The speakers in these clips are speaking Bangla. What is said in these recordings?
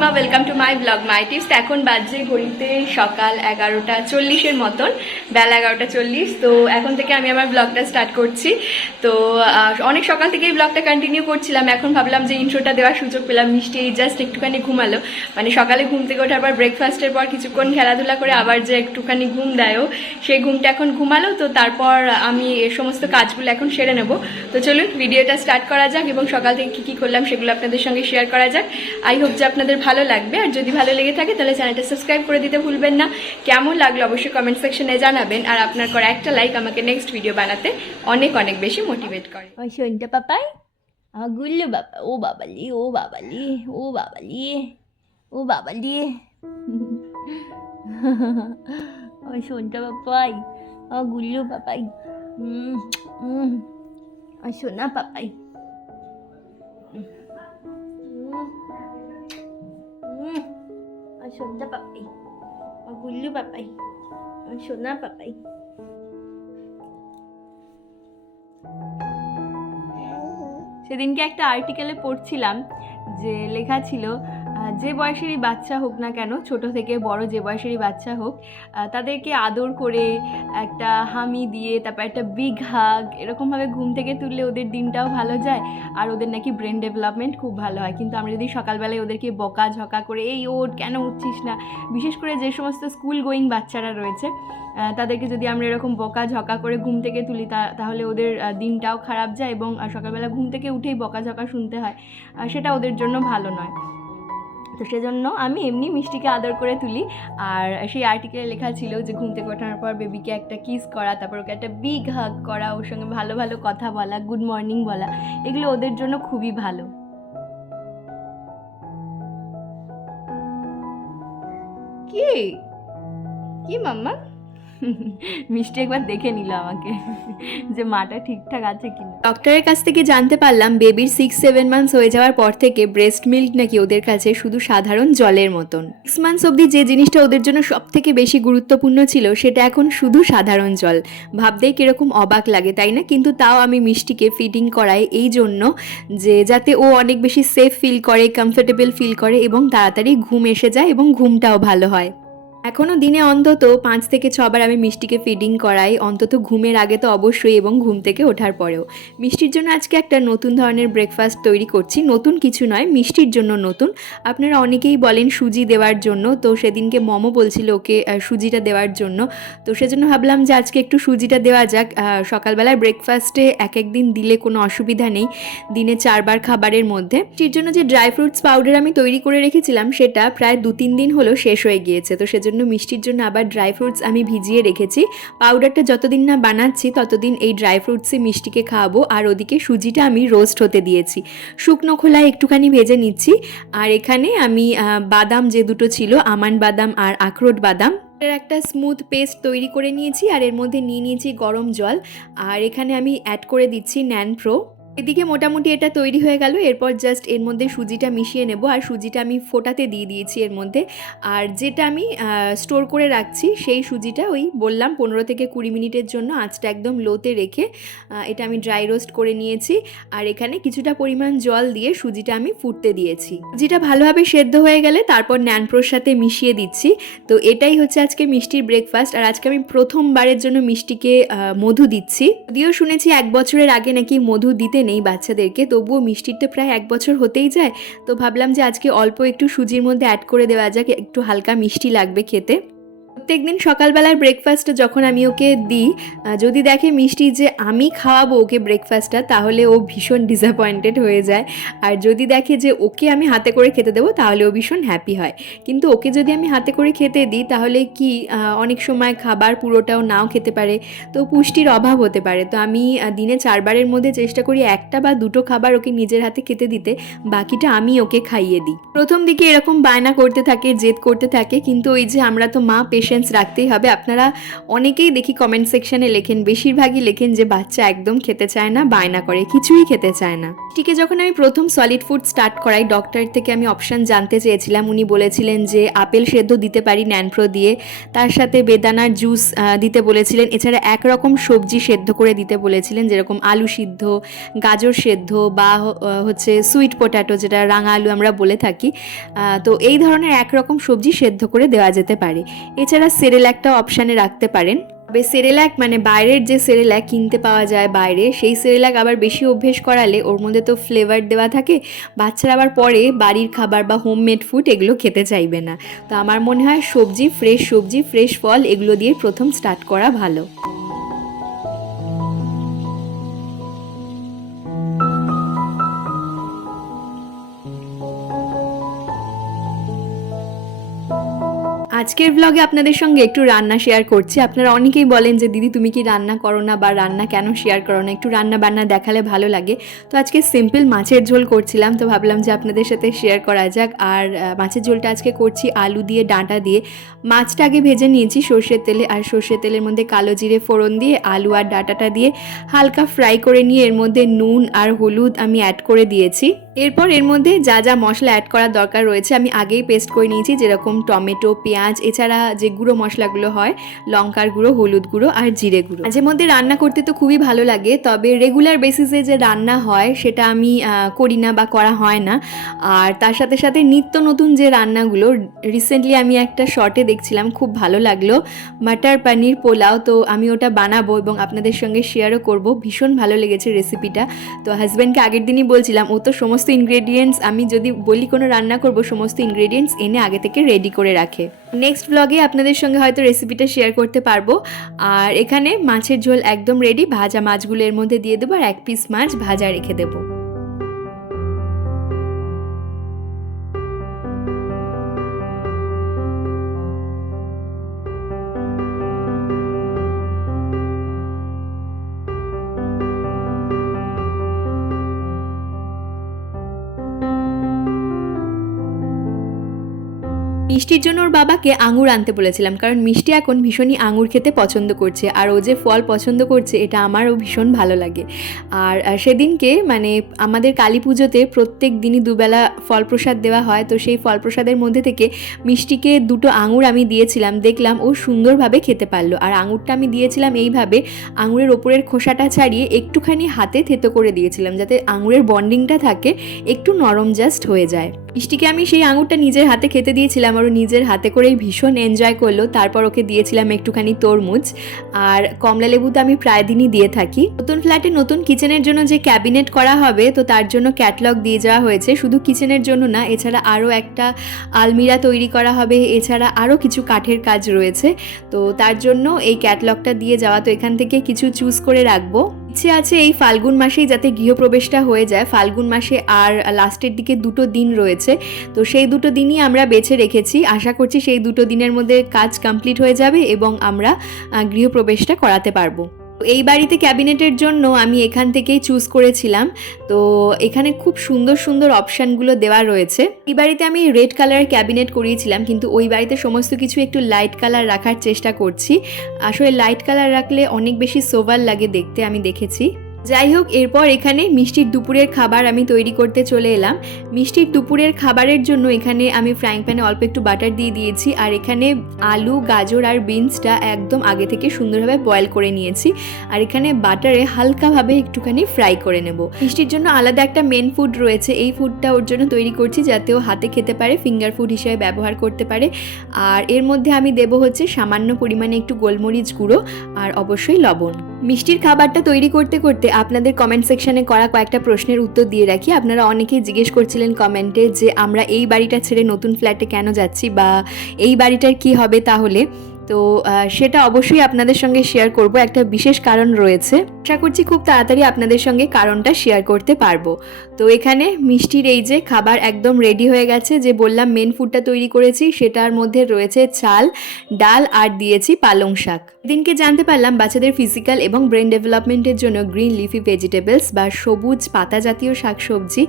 নমস্কার welcome to my blog my tips এখন বাজে ঘড়িতে সকাল এগারোটা চল্লিশের মতন, বেলা এগারোটা চল্লিশ। তো এখন থেকে আমি আমার ব্লগটা স্টার্ট করছি। তো অনেক সকাল থেকেই ব্লগটা কন্টিনিউ করছিলাম। এখন ভাবলাম যে ইন্ট্রোটা দেওয়ার সুযোগ পেলাম, মিষ্টি এই জাস্ট একটুখানি ঘুমালো। মানে সকালে ঘুম থেকে ওঠার পর ব্রেকফাস্টের পর কিছুক্ষণ খেলাধুলা করে আবার যে একটুখানি ঘুম দেয়ও, সেই ঘুমটা এখন ঘুমালো। তো তারপর আমি এ সমস্ত কাজগুলো এখন সেরে নেব। তো চলুন ভিডিওটা স্টার্ট করা যাক এবং সকাল থেকে কী কী করলাম সেগুলো আপনাদের সঙ্গে শেয়ার করা যাক। আই হোপ যে আপনাদের ভালো লাগবে, আর যদি ভালো লেগে থাকে তাহলে চ্যানেলটা সাবস্ক্রাইব করে দিতে ভুলবেন না। কেমন লাগল অবশ্যই কমেন্ট সেকশনে জানাবেন, আর আপনার করা একটা লাইক আমাকে নেক্সট ভিডিও বানাতে অনেক অনেক বেশি মোটিভেট করে। ওই শোনটা পাপাই? গুল্লু বাবা ও বাবালি ও বাবালি ও বাবালি ও বাবালি। ওই শোনটা পাপাই ও গুল্লু পাপাই হুম হুম ওই সোনা পাপাই। ওই শোনটা পাপাই। ও গুল্লু পাপাই। ওই সোনা পাপাই। সেদিনকে একটা আর্টিকেলে পড়ছিলাম যে লেখা ছিল যে বয়সেরই বাচ্চা হোক না কেন, ছোট থেকে বড় যে বয়সেরই বাচ্চা হোক তাদেরকে আদর করে একটা হামি দিয়ে, তারপর একটা বিগ হাগ এরকমভাবে ঘুম থেকে তুললে ওদের দিনটাও ভালো যায়, আর ওদের নাকি ব্রেন ডেভেলপমেন্ট খুব ভালো হয়। কিন্তু আমরা যদি সকালবেলায় ওদেরকে বকা ঝকা করে, এই ওট কেন উঠছিস না? বিশেষ করে যে সমস্ত স্কুল গোয়িং বাচ্চারা রয়েছে তাদেরকে যদি আমরা এরকম বকা ঝকা করে ঘুম থেকে তুলি তাহলে ওদের দিনটাও খারাপ যায় এবং সকালবেলা ঘুম থেকে উঠেই বকা ঝকা শুনতে হয় সেটা ওদের জন্য ভালো নয়। তো সেজন্য আমি এমনি মিষ্টিকে আদর করে তুলি। আর সেই আর্টিকেলে লেখা ছিল যে, ঘুম থেকে ওঠানোর পর বেবিকে একটা কিস করা, তারপর ওকে একটা বিগ হাগ করা, ওর সঙ্গে ভালো ভালো কথা বলা গুড মর্নিং বলা। এগুলো ওদের জন্য খুবই ভালো। কি? কি মাম্মা? মিষ্টি একবার দেখে নিল আমাকে যে মাটা ঠিকঠাক আছে কিনা। ডক্টরের কাছ থেকে জানতে পারলাম বেবির সিক্স সেভেন মান্থস হয়ে যাওয়ার পর থেকে ব্রেস্ট মিল্ক নাকি ওদের কাছে শুধু সাধারণ জলের মতন। সিক্স মান্থস অবধি যে জিনিসটা ওদের জন্য সব থেকে বেশি গুরুত্বপূর্ণ ছিল সেটা এখন শুধু সাধারণ জল। ভাবতেই কীরকম অবাক লাগে, তাই না? কিন্তু তাও আমি মিষ্টিকে ফিডিং করাই এই জন্য যে যাতে ও অনেক বেশি সেফ ফিল করে কমফোর্টেবল ফিল করে এবং তাড়াতাড়ি ঘুম এসে যায় এবং ঘুমটাও ভালো হয়। এখনও দিনে অন্তত পাঁচ থেকে ছবার আমি মিষ্টিকে ফিডিং করাই অন্তত ঘুমের আগে তো অবশ্যই এবং ঘুম থেকে ওঠার পরেও। মিষ্টির জন্য আজকে একটা নতুন ধরনের ব্রেকফাস্ট তৈরি করছি নতুন কিছু নয় মিষ্টির জন্য নতুন। আপনারা অনেকেই বলেন সুজি দেওয়ার জন্য তো সেদিনকে মমো বলছিল ওকে সুজিটা দেওয়ার জন্য। তো সেজন্য ভাবলাম যে আজকে একটু সুজিটা দেওয়া যাক আহ, সকালবেলার ব্রেকফাস্টে এক এক দিন দিলে কোনো অসুবিধা নেই দিনে চারবার খাবারের মধ্যে। সেটির জন্য যে ড্রাই ফ্রুটস পাউডার আমি তৈরি করে রেখেছিলাম সেটা প্রায় দু তিন দিন হলো শেষ হয়ে গিয়েছে তো সেজন্য মিষ্টির জন্য আবার ড্রাই ফ্রুটস আমি ভিজিয়ে রেখেছি। পাউডারটা যতদিন না বানাচ্ছি, ততদিন এই ড্রাই ফ্রুটসে মিষ্টিকে খাওয়াবো। আর ওদিকে সুজিটা আমি রোস্ট হতে দিয়েছি। শুকনো খোলায় একটুখানি ভেজে নিচ্ছি। আর এখানে আমি বাদাম যে দুটো ছিল, আমান বাদাম আর আখরোট বাদাম এর একটা স্মুথ পেস্ট তৈরি করে নিয়েছি। আর এর মধ্যে নিয়ে নিয়েছি গরম জল। আর এখানে আমি অ্যাড করে দিচ্ছি ন্যান প্রো এদিকে মোটামুটি এটা তৈরি হয়ে গেল, এরপর জাস্ট এর মধ্যে সুজিটা মিশিয়ে নেব আর সুজিটা আমি ফোটাতে দিয়ে দিয়েছি এর মধ্যে। আর যেটা আমি স্টোর করে রাখছি সেই সুজিটা ওই বললাম পনেরো থেকে কুড়ি মিনিটের জন্য আঁচটা একদম লোতে রেখে এটা আমি ড্রাই রোস্ট করে নিয়েছি। আর এখানে কিছুটা পরিমাণ জল দিয়ে সুজিটা আমি ফুটতে দিয়েছি। সুজিটা ভালোভাবে সেদ্ধ হয়ে গেলে তারপর ন্যানপ্রোর সাথে মিশিয়ে দিচ্ছি। তো এটাই হচ্ছে আজকে মিষ্টির ব্রেকফাস্ট আর আজকে আমি প্রথমবারের জন্য মিষ্টিকে মধু দিচ্ছি। যদিও শুনেছি এক বছরের আগে নাকি মধু দিতে নেই বাচ্চাদেরকে, তবুও মিষ্টিটা প্রায় এক বছর হতেই যায়। তো ভাবলাম যে আজকে অল্প একটু সুজির মধ্যে অ্যাড করে দেওয়া যাক, একটু হালকা মিষ্টি লাগবে খেতে। প্রত্যেকদিন সকালবেলার ব্রেকফাস্ট যখন আমি ওকে দিই যদি দেখে মিষ্টি যে আমি খাওয়াবো ওকে ব্রেকফাস্টটা তাহলে ও ভীষণ ডিসঅ্যাপয়েন্টেড হয়ে যায়। আর যদি দেখে যে ওকে আমি হাতে করে খেতে দেবো, তাহলে ও ভীষণ হ্যাপি হয়। কিন্তু ওকে যদি আমি হাতে করে খেতে দিই, তাহলে কি অনেক সময় খাবার পুরোটাও নাও খেতে পারে। তো পুষ্টির অভাব হতে পারে। তো আমি দিনে চারবারের মধ্যে চেষ্টা করি একটা বা দুটো খাবার ওকে নিজের হাতে খেতে দিতে, বাকিটা আমি ওকে খাইয়ে দিই। প্রথম দিকে এরকম বায়না করতে থাকে, জেদ করতে থাকে, কিন্তু ওই যে আমরা তো মা পেশে পেশেন্স রাখতেই হবে। আপনারা অনেকেই দেখি কমেন্ট সেকশনে লেখেন, বেশিরভাগই লেখেন যে বাচ্চা একদম খেতে চায় না, বায়না করে, কিছুই খেতে চায় না। মিষ্টিকে যখন আমি প্রথম সলিড ফুড স্টার্ট করাই ডক্টর থেকে আমি অপশন জানতে চেয়েছিলাম। উনি বলেছিলেন যে আপেল সেদ্ধ দিতে পারি ন্যানপ্রো দিয়ে, তার সাথে বেদানার জুস দিতে বলেছিলেন। এছাড়া একরকম সবজি সেদ্ধ করে দিতে বলেছিলেন, যেরকম আলু সিদ্ধ, গাজর সেদ্ধ বা হচ্ছে সুইট পোটাটো যেটা রাঙা আলু আমরা বলে থাকি। তো এই ধরনের একরকম সবজি সেদ্ধ করে দেওয়া যেতে পারে। এছাড়া সেরেল্যাকটাও অপশানে রাখতে পারেন। তবে সেরেল্যাক মানে বাইরের যে সেরেল্যাক কিনতে পাওয়া যায় বাইরে, সেই সেরেল্যাক আবার বেশি অভ্যেস করালে ওর মধ্যে তো ফ্লেভার দেওয়া থাকে। বাচ্চারা আবার পরে বাড়ির খাবার বা হোমমেড ফুড এগুলো খেতে চাইবে না। তো আমার মনে হয় সবজি ফ্রেশ সবজি ফ্রেশ ফল এগুলো দিয়ে প্রথম স্টার্ট করা ভালো। আজকের ব্লগে আপনাদের সঙ্গে একটু রান্না শেয়ার করছি। আপনারা অনেকেই বলেন যে, দিদি, তুমি কি রান্না করো না বা রান্না কেন শেয়ার করো না একটু রান্না বান্না দেখালে ভালো লাগে। তো আজকে সিম্পল মাছের ঝোল করছিলাম, তো ভাবলাম যে, আপনাদের সাথে শেয়ার করা যাক। আর মাছের ঝোলটা আজকে করছি আলু দিয়ে, ডাঁটা দিয়ে। মাছটা আগে ভেজে নিয়েছি সর্ষের তেলে, আর সর্ষের তেলের মধ্যে কালো জিরে ফোড়ন দিয়ে, আলু আর ডাঁটাটা দিয়ে হালকা ফ্রাই করে নিয়ে, এর মধ্যে নুন আর হলুদ আমি অ্যাড করে দিয়েছি। এরপর এর মধ্যে যা যা মশলা অ্যাড করার দরকার রয়েছে, আমি আগেই পেস্ট করে নিয়েছি, যেরকম টমেটো, পেঁয়াজ, এছাড়া যে গুঁড়ো মশলাগুলো হয়, লঙ্কার গুঁড়ো, হলুদ গুঁড়ো আর জিরে গুঁড়ো। মাঝে মধ্যে রান্না করতে তো খুবই ভালো লাগে, তবে রেগুলার বেসিসে যে রান্না হয়, সেটা আমি করি না বা করা হয় না। আর তার সাথে সাথে নিত্য নতুন যে রান্নাগুলো রিসেন্টলি আমি একটা শর্টে দেখছিলাম, খুব ভালো লাগল। মাটার পানির পোলাও, তো আমি ওটা বানাবো এবং আপনাদের সঙ্গে শেয়ারও করব। ভীষণ ভালো লেগেছে রেসিপিটা তো হাজব্যান্ডকে আগের দিনই বলছিলাম, ও তো সমস্ত ইনগ্রেডিয়েন্টস আমি যদি বলি কোনো রান্না করব, সমস্ত ইনগ্রেডিয়েন্টস এনে আগে থেকে রেডি করে রাখে। নেক্সট ব্লগে আপনাদের সঙ্গে হয়তো রেসিপিটা শেয়ার করতে পারব। আর এখানে মাছের ঝোল একদম রেডি ভাজা মাছগুলো এর মধ্যে দিয়ে দেবো আর এক পিস মাছ ভাজা রেখে দেবো। মিষ্টির জন্য ওর বাবাকে আঙুর আনতে বলেছিলাম, কারণ মিষ্টি এখন ভীষণই আঙুর খেতে পছন্দ করছে, আর ও যে ফল পছন্দ করছে, এটা আমারও ভীষণ ভালো লাগে। আর সেদিনকে মানে আমাদের কালী পুজোতে প্রত্যেক দিনই দুবেলা ফল প্রসাদ দেওয়া হয়, তো সেই ফল প্রসাদের মধ্যে থেকে মিষ্টিকে দুটো আঙুর আমি দিয়েছিলাম, দেখলাম ও সুন্দরভাবে খেতে পারল। আর আঙুরটা আমি দিয়েছিলাম এইভাবে আঙুরের ওপরের খোসাটা ছাড়িয়ে একটুখানি হাতে থেতো করে দিয়েছিলাম, যাতে আঙুরের বন্ডিংটা থাকে, একটু নরম জাস্ট হয়ে যায়। মিষ্টিকে আমি সেই আঙুরটা নিজের হাতে খেতে দিয়েছিলাম আর নিজের হাতে করেই ভীষণ এনজয় করল। তারপর ওকে দিয়েছিলাম একটুখানি তরমুজ। আর কমলা লেবু তো আমি প্রায় দিনই দিয়ে থাকি। নতুন ফ্ল্যাটে নতুন কিচেনের জন্য যে ক্যাবিনেট করা হবে, তো তার জন্য ক্যাটলগ দিয়ে যাওয়া হয়েছে। শুধু কিচেনের জন্য না, এছাড়া আরও একটা আলমিরা তৈরি করা হবে, এছাড়া আরও কিছু কাঠের কাজ রয়েছে। তো তার জন্য এই ক্যাটলগটা দিয়ে যাওয়া, তো এখান থেকে কিছু চুজ করে রাখব। ইচ্ছে আছে এই ফাল্গুন মাসেই যাতে গৃহপ্রবেশটা হয়ে যায়। ফাল্গুন মাসে আর লাস্টের দিকে দুটো দিন রয়েছে। তো সেই দুটো দিনই আমরা বেছে রেখেছি। আশা করছি সেই দুটো দিনের মধ্যে কাজ কমপ্লিট হয়ে যাবে এবং আমরা গৃহপ্রবেশটা করাতে পারব। এই বাড়িতে ক্যাবিনেটের জন্য আমি এখান থেকেই চুজ করেছিলাম। তো এখানে খুব সুন্দর সুন্দর অপশানগুলো দেওয়া রয়েছে। এই বাড়িতে আমি রেড কালারের ক্যাবিনেট করিয়েছিলাম, কিন্তু ওই বাড়িতে সমস্ত কিছু একটু লাইট কালার রাখার চেষ্টা করছি। আসলে লাইট কালার রাখলে অনেক বেশি সোভার লাগে দেখতে, আমি দেখেছি। যাই হোক, এরপর এখানে মিষ্টির দুপুরের খাবার আমি তৈরি করতে চলে এলাম। মিষ্টির দুপুরের খাবারের জন্য এখানে আমি ফ্রাইং প্যানে অল্প একটু বাটার দিয়ে দিয়েছি আর এখানে আলু, গাজর আর বিনসটা একদম আগে থেকে সুন্দরভাবে বয়েল করে নিয়েছি। আর এখানে বাটারে হালকাভাবে একটুখানি ফ্রাই করে নেব। মিষ্টির জন্য আলাদা একটা মেন ফুড রয়েছে। এই ফুডটা ওর জন্য তৈরি করছি যাতে ও হাতে খেতে পারে ফিঙ্গার ফুড হিসেবে ব্যবহার করতে পারে। আর এর মধ্যে আমি দেব হচ্ছে সামান্য পরিমাণে একটু গোলমরিচ গুঁড়ো আর অবশ্যই লবণ। মিষ্টির খাবারটা তৈরি করতে করতে আপনাদের কমেন্ট সেকশনে করা কয়েকটা প্রশ্নের উত্তর দিয়ে রাখি। আপনারা অনেকেই জিজ্ঞেস করছিলেন কমেন্টে যে, আমরা এই বাড়িটা ছেড়ে নতুন ফ্ল্যাটে কেন যাচ্ছি বা এই বাড়িটার কি হবে তাহলে? তো সেটা অবশ্যই আপনাদের সঙ্গে শেয়ার করব। একটা বিশেষ কারণ রয়েছে। আশা করছি খুব তাড়াতাড়ি আপনাদের সঙ্গে কারণটা শেয়ার করতে পারব। তো এখানে মিষ্টির এই যে খাবার একদম রেডি হয়ে গেছে, যে বললাম মেন ফুডটা তৈরি করেছি, সেটার মধ্যে রয়েছে চাল, ডাল আর দিয়েছি পালং শাক। দিনকে জানতে পারলাম বাচ্চাদের ফিজিক্যাল এবং ব্রেন ডেভেলপমেন্টের জন্য গ্রিন লিফি ভেজিটেবলস বা সবুজ পাতা জাতীয় শাকসবজি,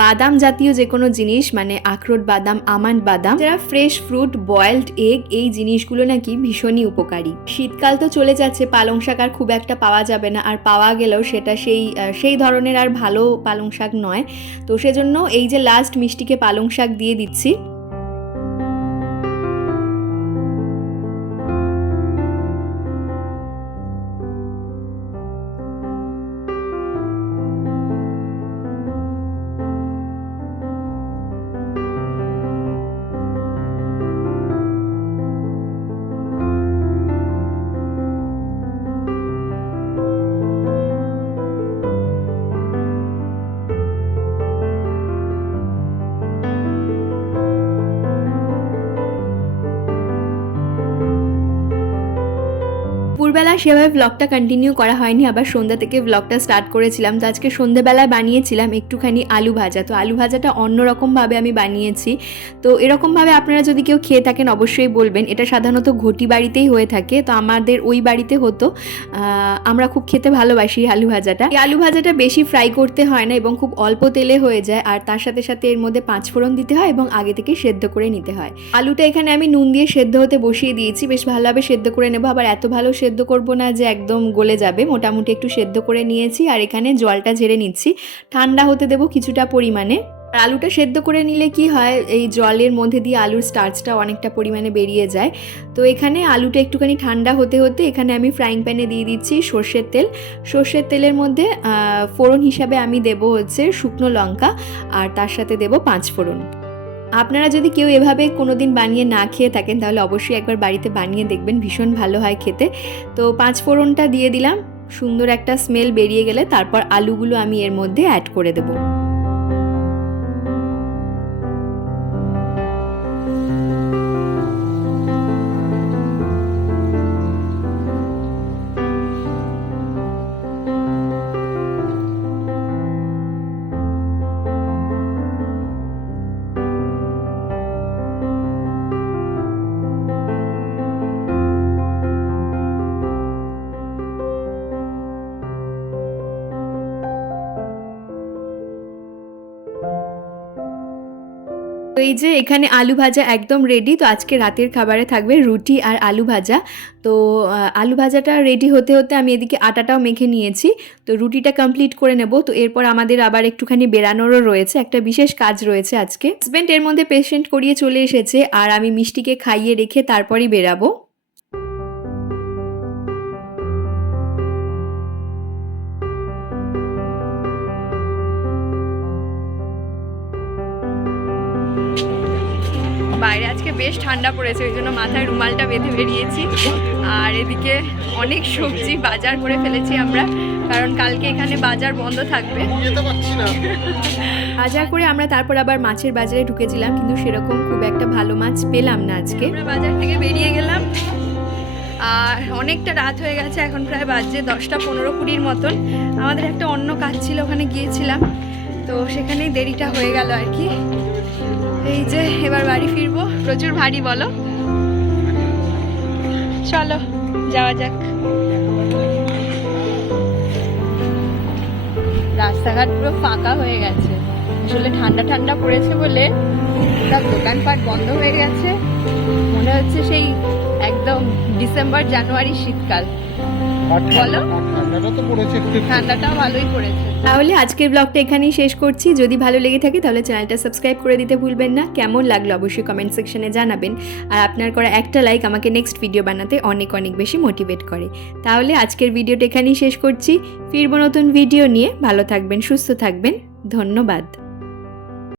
বাদাম জাতীয় যে কোনো জিনিস মানে আখরোট বাদাম, আমান্ড বাদাম, যারা ফ্রেশ ফ্রুট বয়েলড এগ এই জিনিসগুলো নাকি ভীষণই উপকারী। শীতকাল তো চলে যাচ্ছে, পালং শাক আর খুব একটা পাওয়া যাবে না, আর পাওয়া গেলেও সেটা সেই সেই ধরনের আর ভালো পালং শাক নয়। তো সেজন্য এই যে লাস্ট মিষ্টিকে পালং শাক দিয়ে দিচ্ছি। দুপুরবেলা সেভাবে ব্লগটা কন্টিনিউ করা হয়নি, আবার সন্ধ্যা থেকে ব্লগটা স্টার্ট করেছিলাম। তো আজকে সন্ধ্যেবেলায় বানিয়েছিলাম একটুখানি আলু ভাজা। তো আলু ভাজাটা অন্যরকমভাবে আমি বানিয়েছি। তো এরকমভাবে আপনারা যদি কেউ খেয়ে থাকেন, অবশ্যই বলবেন। এটা সাধারণত ঘটি বাড়িতেই হয়ে থাকে। তো আমাদের ওই বাড়িতে হতো। আমরা খুব খেতে ভালোবাসি আলু ভাজাটা। এই আলু ভাজাটা বেশি ফ্রাই করতে হয় না এবং খুব অল্প তেলে হয়ে যায়। আর তার সাথে সাথে এর মধ্যে পাঁচ ফোড়ন দিতে হয় এবং আগে থেকে সেদ্ধ করে নিতে হয়। আলুটা এখানে আমি নুন দিয়ে সেদ্ধ হতে বসিয়ে দিয়েছি। বেশ ভালোভাবে সেদ্ধ করে নেব। আবার এত ভালো সেদ্ধ করব না যে একদম গলে যাবে। মোটামুটি একটু সেদ্ধ করে নিয়েছি আর এখানে জলটা ঝেড়ে নিচ্ছি। ঠান্ডা হতে দেবো কিছুটা পরিমাণে। আর আলুটা সেদ্ধ করে নিলে কি হয়, এই জলের মধ্যে দিয়ে আলুর স্টার্চটা অনেকটা পরিমাণে বেরিয়ে যায়। তো এখানে আলুটা একটুখানি ঠান্ডা হতে হতে এখানে আমি ফ্রাইং প্যানে দিয়ে দিচ্ছি সর্ষের তেল। সর্ষের তেলের মধ্যে ফোড়ন হিসাবে আমি দেবো হচ্ছে শুকনো লঙ্কা আর তার সাথে দেবো পাঁচ ফোড়ন। আপনারা যদি কেউ এভাবে কোনো দিন বানিয়ে না খেয়ে থাকেন, তাহলে অবশ্যই একবার বাড়িতে বানিয়ে দেখবেন, ভীষণ ভালো হয় খেতে। তো পাঁচ ফোড়নটা দিয়ে দিলাম, সুন্দর একটা স্মেল বেরিয়ে গেলে তারপর আলুগুলো আমি এর মধ্যে অ্যাড করে দেবো। এই যে এখানে আলু ভাজা একদম রেডি তো আজকে রাতের খাবারে থাকবে রুটি আর আলু ভাজা। তো আলু ভাজাটা রেডি হতে হতে আমি এদিকে আটাটাও মেখে নিয়েছি। তো রুটিটা কমপ্লিট করে নেব। তো এরপর আমাদের আবার একটুখানি বেরানোরও রয়েছে। একটা বিশেষ কাজ রয়েছে আজকে। হাজব্যান্ড এর মধ্যে পেশেন্ট করিয়ে চলে এসেছে। আর আমি মিষ্টিকে খাইয়ে রেখে তারপরই বেরাবো বাইরে। আজকে বেশ ঠান্ডা পড়েছে ওই জন্য মাথায় রুমালটা বেঁধে বেরিয়েছি। আর এদিকে অনেক সবজি বাজার করে ফেলেছি আমরা কারণ কালকে এখানে বাজার বন্ধ থাকবে। বাজার করে আমরা তারপর আবার মাছের বাজারে ঢুকেছিলাম কিন্তু সেরকম খুব একটা ভালো মাছ পেলাম না আজকে। আমরা বাজার থেকে বেরিয়ে গেলাম। আর অনেকটা রাত হয়ে গেছে এখন প্রায় বাজছে দশটা পনেরো কুড়ির মতন। আমাদের একটা অন্য কাজ ছিল ওখানে গিয়েছিলাম। তো সেখানেই দেরিটা হয়ে গেল আর কি। এই যে, এবার বাড়ি ফিরবো। প্রচুর ভারী বলো। চলো, যাওয়া যাক। রাস্তাঘাট পুরো ফাঁকা হয়ে গেছে। আসলে ঠান্ডা ঠান্ডা পড়েছে বলে দোকানপাট বন্ধ হয়ে গেছে। মনে হচ্ছে সেই একদম ডিসেম্বর, জানুয়ারি শীতকাল। বলো? ঠান্ডাটাও ভালোই পড়েছে। তাহলে আজকের ব্লগটা এখানেই শেষ করছি। যদি ভালো লেগে থাকে তাহলে চ্যানেলটা সাবস্ক্রাইব করে দিতে ভুলবেন না। কেমন লাগল অবশ্যই কমেন্ট সেকশনে জানাবেন। আর আপনার করা একটা লাইক আমাকে নেক্সট ভিডিও বানাতে অনেক অনেক বেশি মোটিভেট করে। তাহলে আজকের ভিডিওটা এখানেই শেষ করছি। ফিরবো নতুন ভিডিও নিয়ে। ভালো থাকবেন সুস্থ থাকবেন। ধন্যবাদ।